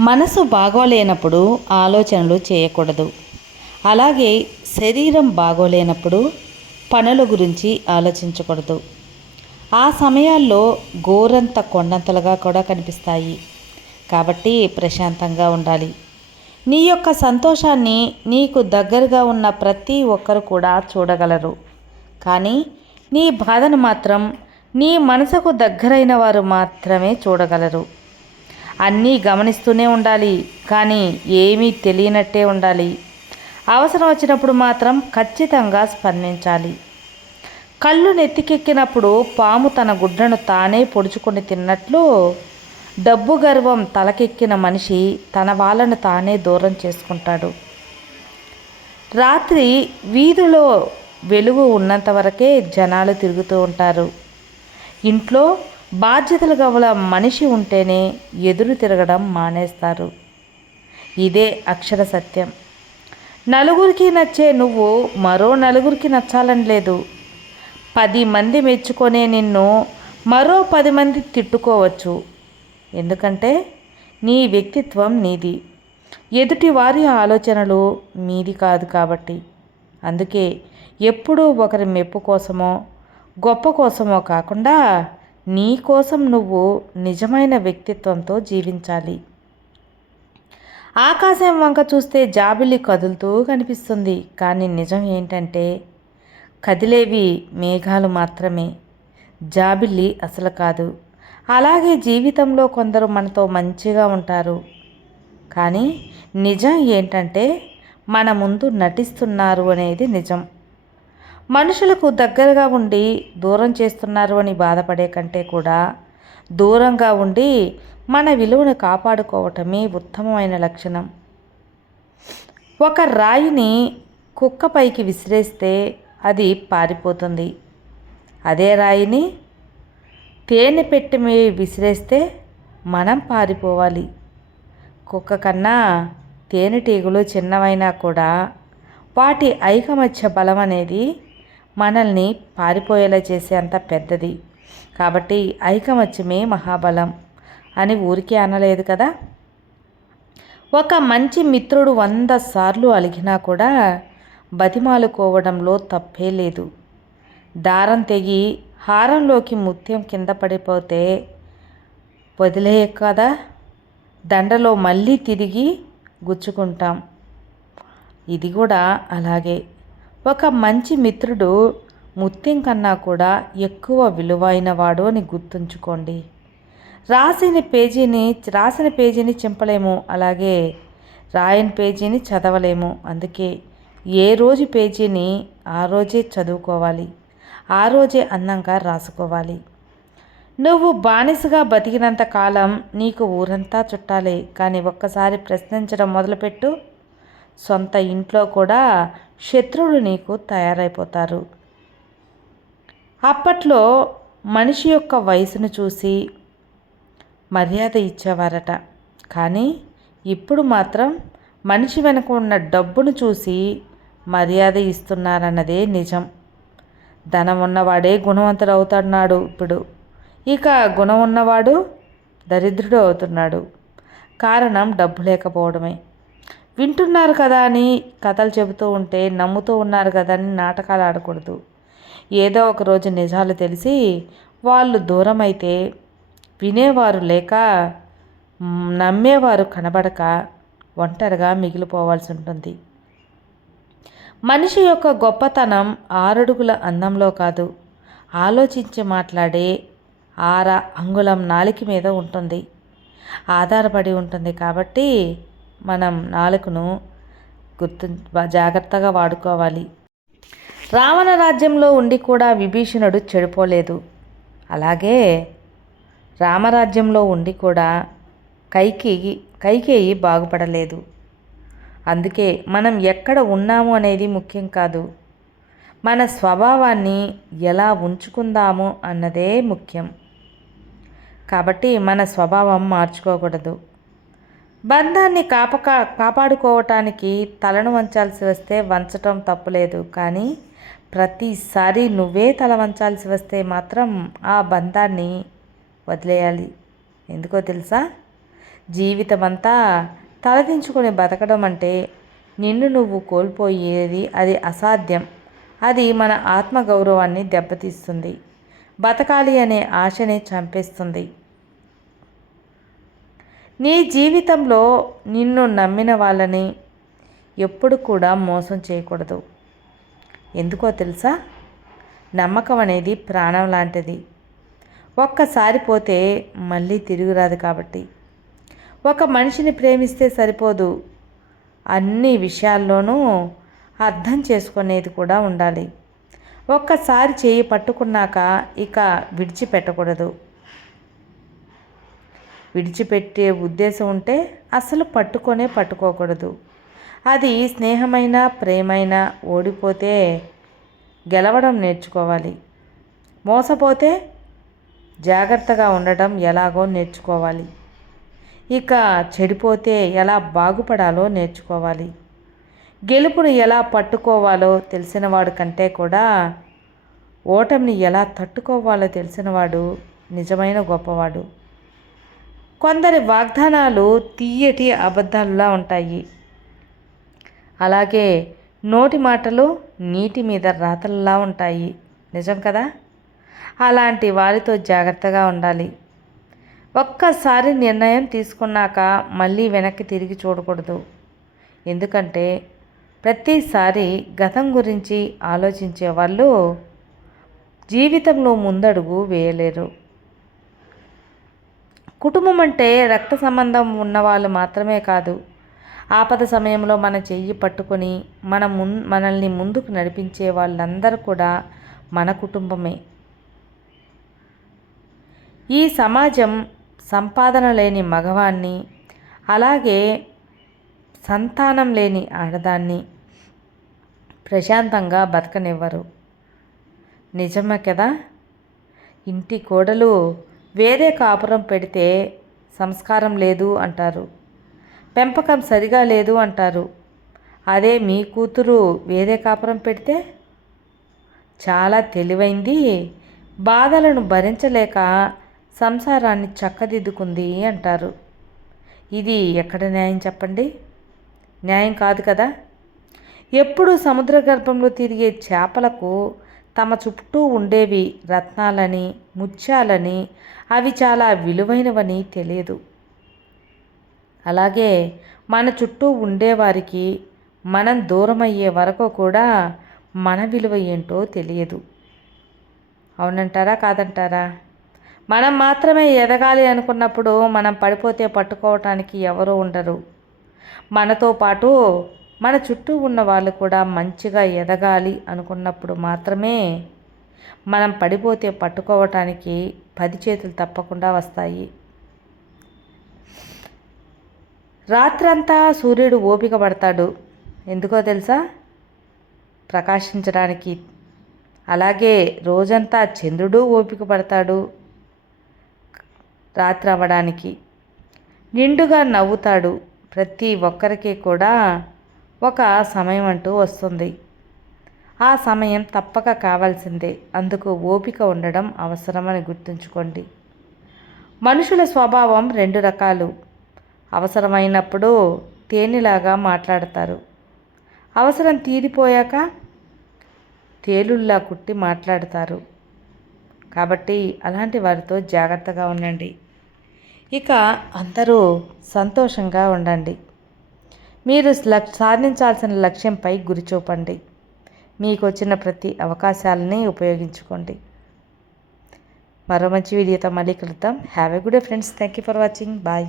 మనసు బాగోలేనప్పుడు ఆలోచనలు చేయకూడదు. అలాగే శరీరం బాగోలేనప్పుడు పనుల గురించి ఆలోచించకూడదు. ఆ సమయాల్లో గోరంత కొండంతలుగా కూడా కనిపిస్తాయి. కాబట్టి ప్రశాంతంగా ఉండాలి. నీ యొక్క సంతోషాన్ని నీకు దగ్గరగా ఉన్న ప్రతి ఒక్కరు కూడా చూడగలరు. కానీ నీ బాధను మాత్రం నీ మనసుకు దగ్గరైన వారు మాత్రమే చూడగలరు. అన్నీ గమనిస్తూనే ఉండాలి కానీ ఏమీ తెలియనట్టే ఉండాలి. అవసరం వచ్చినప్పుడు మాత్రం ఖచ్చితంగా స్పందించాలి. కళ్ళు నెత్తికెక్కినప్పుడు పాము తన గుడ్డను తానే పొడుచుకొని తిన్నట్లు డబ్బు గర్వం తలకెక్కిన మనిషి తన వాళ్ళను తానే దూరం చేసుకుంటాడు. రాత్రి వీధిలో వెలుగు ఉన్నంత వరకే జనాలు తిరుగుతూ ఉంటారు. ఇంట్లో బాధ్యతలు గల మనిషి ఉంటేనే ఎదురు తిరగడం మానేస్తారు. ఇదే అక్షర సత్యం. నలుగురికి నచ్చే నువ్వు మరో నలుగురికి నచ్చాలని లేదు. పది మంది మెచ్చుకొనే నిన్ను మరో పది మంది తిట్టుకోవచ్చు. ఎందుకంటే నీ వ్యక్తిత్వం నీది. ఎదుటి వారి ఆలోచనలు మీది కాదు కాబట్టి. అందుకే ఎప్పుడూ ఒకరి మెప్పు కోసమో గొప్ప కోసమో కాకుండా నీ కోసం నువ్వు నిజమైన వ్యక్తిత్వంతో జీవించాలి. ఆకాశం వంక చూస్తే జాబిలి కదులుతూ కనిపిస్తుంది. కానీ నిజం ఏంటంటే కదిలేవి మేఘాలు మాత్రమే. జాబిల్లి అసలు కాదు. అలాగే జీవితంలో కొందరు మనతో మంచిగా ఉంటారు. కానీ నిజం ఏంటంటే మన ముందు నటిస్తున్నారు అనేది నిజం. మనుషులకు దగ్గరగా ఉండి దూరం చేస్తున్నారు అని బాధపడే కంటే కూడా దూరంగా ఉండి మన విలువను కాపాడుకోవటమే ఉత్తమమైన లక్షణం. ఒక రాయిని కుక్క పైకి విసిరేస్తే అది పారిపోతుంది. అదే రాయిని తేనె పెట్టి విసిరేస్తే మనం పారిపోవాలి. కుక్క కన్నా తేనెటీగలు చిన్నవైనా కూడా వాటి ఐకమత్య బలం అనేది మనల్ని పారిపోయేలా చేసే అంత పెద్దది. కాబట్టి ఐకమత్యమే మహాబలం అని ఊరికే అనలేదు కదా? ఒక మంచి మిత్రుడు వంద సార్లు అలిగినా కూడా బతిమాలుకోవడంలో తప్పే లేదు. దారం తెగి హారంలోకి ముత్యం కింద పడిపోతే వదిలేయ కదా? దండలో మళ్ళీ తిరిగి గుచ్చుకుంటాం. ఇది కూడా అలాగే. ఒక మంచి మిత్రుడు ముత్యం కన్నా కూడా ఎక్కువ విలువైన వాడు అని గుర్తుంచుకోండి. రాసిన పేజీని రాసిన పేజీని చింపలేము. అలాగే రాయని పేజీని చదవలేము. అందుకే ఏ రోజు పేజీని ఆ రోజే చదువుకోవాలి. ఆ రోజే అందంగా రాసుకోవాలి. నువ్వు బానిసగా బతికినంత కాలం నీకు ఊరంతా చుట్టాలే. కానీ ఒక్కసారి ప్రశ్నించడం మొదలుపెట్టు. సొంత ఇంట్లో కూడా శత్రువులు నీకు తయారైపోతారు. అప్పట్లో మనిషి యొక్క వయసును చూసి మర్యాద ఇచ్చేవారట. కానీ ఇప్పుడు మాత్రం మనిషి వెనక ఉన్న డబ్బును చూసి మర్యాద ఇస్తున్నారన్నదే నిజం. ధనం ఉన్నవాడే గుణవంతుడు అవుతున్నాడు ఇప్పుడు. ఇక గుణం ఉన్నవాడు దరిద్రుడు అవుతున్నాడు. కారణం డబ్బు లేకపోవడమే. వింటున్నారు కదా అని కథలు చెబుతూ ఉంటే నమ్ముతూ ఉన్నారు కదా అని నాటకాలు ఆడకూడదు. ఏదో ఒక రోజు నిజాలు తెలిసి వాళ్ళు దూరం అయితే వినేవారు లేక నమ్మేవారు కనబడక ఒంటరిగా మిగిలిపోవాల్సి ఉంటుంది. మనిషి యొక్క గొప్పతనం ఆరడుగుల అందంలో కాదు. ఆలోచించి మాట్లాడే ఆర అంగుళం నాలిక మీద ఉంటుంది. ఆధారపడి ఉంటుంది కాబట్టి మనం నాలుకను గుర్తు జాగ్రత్తగా వాడుకోవాలి. రావణ రాజ్యంలో ఉండి కూడా విభీషణుడు చెడిపోలేదు. అలాగే రామరాజ్యంలో ఉండి కూడా కైకి కైకేయి బాగుపడలేదు. అందుకే మనం ఎక్కడ ఉన్నాము అనేది ముఖ్యం కాదు. మన స్వభావాన్ని ఎలా ఉంచుకుందాము అన్నదే ముఖ్యం. కాబట్టి మన స్వభావం మార్చుకోకూడదు. బంధాన్ని కాపక కాపాడుకోవటానికి తలను వంచాల్సి వస్తే వంచటం తప్పులేదు. కానీ ప్రతిసారి నువ్వే తల వంచాల్సి వస్తే మాత్రం ఆ బంధాన్ని వదిలేయాలి. ఎందుకో తెలుసా? జీవితం అంతా తలదించుకొని బతకడం అంటే నిన్ను నువ్వు కోల్పోయేది అది అసాధ్యం. అది మన ఆత్మగౌరవాన్ని దెబ్బతీస్తుంది. బతకాలి అనే ఆశని చంపేస్తుంది. నీ జీవితంలో నిన్ను నమ్మిన వాళ్ళని ఎప్పుడు కూడా మోసం చేయకూడదు. ఎందుకో తెలుసా? నమ్మకం అనేది ప్రాణం లాంటిది. ఒక్కసారి పోతే మళ్ళీ తిరుగురాదు కాబట్టి. ఒక మనిషిని ప్రేమిస్తే సరిపోదు. అన్ని విషయాల్లోనూ అర్థం చేసుకునేది కూడా ఉండాలి. ఒక్కసారి చేయి పట్టుకున్నాక ఇక విడిచిపెట్టకూడదు. విడిచిపెట్టే ఉద్దేశం ఉంటే అసలు పట్టుకొనే పట్టుకోకూడదు. అది స్నేహమైన ప్రేమైన ఓడిపోతే గెలవడం నేర్చుకోవాలి. మోసపోతే జాగ్రత్తగా ఉండటం ఎలాగో నేర్చుకోవాలి. ఇక చెడిపోతే ఎలా బాగుపడాలో నేర్చుకోవాలి. గెలుపును ఎలా పట్టుకోవాలో తెలిసినవాడు కంటే కూడా ఓటమిని ఎలా తట్టుకోవాలో తెలిసినవాడు నిజమైన గొప్పవాడు. కొందరి వాగ్దానాలు తీయటి అబద్ధాలులా ఉంటాయి. అలాగే నోటి మాటలు నీటి మీద రాతల్లా ఉంటాయి. నిజం కదా? అలాంటి వారితో జాగ్రత్తగా ఉండాలి. ఒక్కసారి నిర్ణయం తీసుకున్నాక మళ్ళీ వెనక్కి తిరిగి చూడకూడదు. ఎందుకంటే ప్రతిసారి గతం గురించి ఆలోచించే వాళ్ళు జీవితంలో ముందడుగు వేయలేరు. కుటుంబం అంటే రక్త సంబంధం ఉన్నవాళ్ళు మాత్రమే కాదు. ఆపద సమయంలో మన చెయ్యి పట్టుకొని మన మున్ మనల్ని ముందుకు నడిపించే వాళ్ళందరూ కూడా మన కుటుంబమే. ఈ సమాజం సంపాదన లేని మగవాన్ని అలాగే సంతానం లేని ఆడదాన్ని ప్రశాంతంగా బతకనివ్వరు. నిజమే కదా? ఇంటి కోడలు వేరే కాపురం పెడితే సంస్కారం లేదు అంటారు. పెంపకం సరిగా లేదు అంటారు. అదే మీ కూతురు వేరే కాపురం పెడితే? చాలా తెలివైంది. బాధలను భరించలేక సంసారాన్ని చక్కదిద్దుకుంది అంటారు. ఇది ఎక్కడ న్యాయం చెప్పండి? న్యాయం కాదు కదా? ఎప్పుడు సముద్ర గర్భంలో తిరిగే చేపలకు తమ చుట్టూ ఉండేవి రత్నాలని ముత్యాలని. అవి చాలా విలువైనవని తెలియదు. అలాగే మన చుట్టూ ఉండేవారికి మనం దూరం అయ్యే వరకు కూడా మన విలువ ఏంటో తెలియదు. అవునంటారా? కాదంటారా? మనం మాత్రమే ఎదగాలి అనుకున్నప్పుడు మనం పడిపోతే పట్టుకోవటానికి ఎవరూ ఉండరు. మనతో పాటు మన చుట్టూ ఉన్న వాళ్ళు కూడా మంచిగా ఎదగాలి అనుకున్నప్పుడు మాత్రమే మనం పడిపోతే పట్టుకోవటానికి పది చేతులు తప్పకుండా వస్తాయి. రాత్రంతా సూర్యుడు ఓపిక పడతాడు. ఎందుకో తెలుసా? ప్రకాశించడానికి. అలాగే రోజంతా చంద్రుడు ఓపిక పడతాడు రాత్రి అవ్వడానికి. నిండుగా నవ్వుతాడు ప్రతి ఒక్కరికి కూడా. ఒక సమయం అంటూ వస్తుంది. ఆ సమయం తప్పక కావాల్సిందే. అందుకు ఓపిక ఉండడం అవసరమని గుర్తుంచుకోండి. మనుషుల స్వభావం రెండు రకాలు. అవసరమైనప్పుడు తేనెలాగా మాట్లాడతారు. అవసరం తీరిపోయాక తేలుల్లా కుట్టి మాట్లాడతారు. కాబట్టి అలాంటి వారితో జాగ్రత్తగా ఉండండి. ఇక అందరూ సంతోషంగా ఉండండి. మీరు సాధించాల్సిన లక్ష్యంపై గురి చూపండి. మీకు వచ్చిన ప్రతి అవకాశాలని ఉపయోగించుకోండి. మరో మంచి వీడియోతో మళ్ళీ కలుద్దాం. Have a good day friends thank you for watching bye